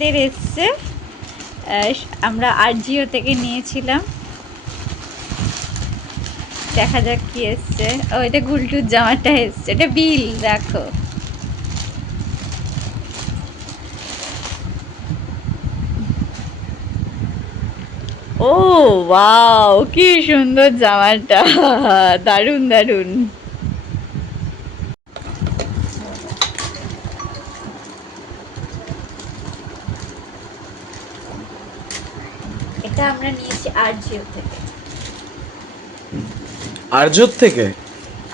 আমাদের এসছে, আমরা আরজিও থেকে নিয়েছিলাম। দেখা যাক কি এসছে। ও, এটা গুলটুর জামাটা এসছে, এটা বিল দেখো। ও ওয়াও, কি সুন্দর জামাটা, দারুন দারুন। এটা আমরা নিয়েছি আরজিও থেকে। আরজোর থেকে?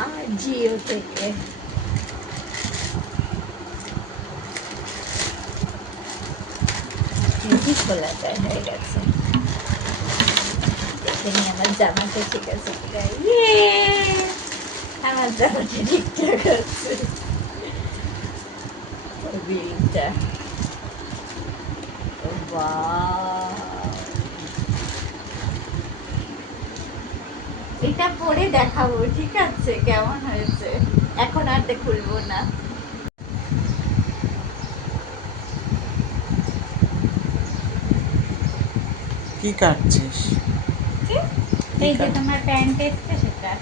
আরজিও থেকে। খোলা যায়, হয়ে গেছে। দেখে নি আমার জামাটা ঠিক আছে কিনা। আমার জামাটা ঠিকঠাক আছে। বিলটা, এটা পরে দেখাবো, ঠিক আছে কেমন হয়েছে। এখন আর খুলবো না। কি কাটছিস? এই যে তোমার প্যান্ট এসছে সেটা।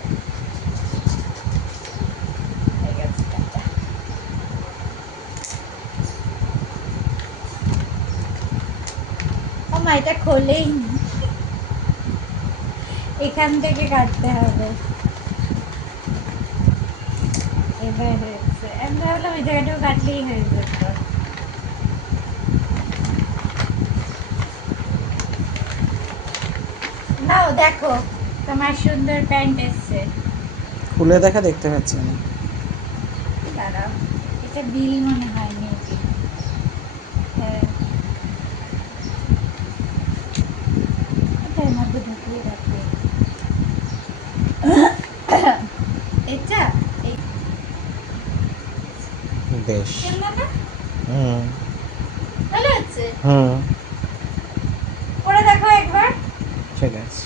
ও মা, এটা খোলেই নি, এখান থেকে কাটতে হবে। এবার হয়েছে, আমি ভাবলাম ওই জায়গাটাও কাটলেই হয়ে যেত। নাও দেখো, তোমার সুন্দর প্যান্ট এসছে। খুলে দেখা, দেখতে পাচ্ছি না। দাঁড়াও, এটা বিল মনে হয় মেবি। হ্যাঁ, এটার মধ্যে ঢুকিয়ে রাখি। এটা এই বেশ। কেমন না? হুম ভালো আছে। হুম, পরে দেখো একবার। ঠিক আছে।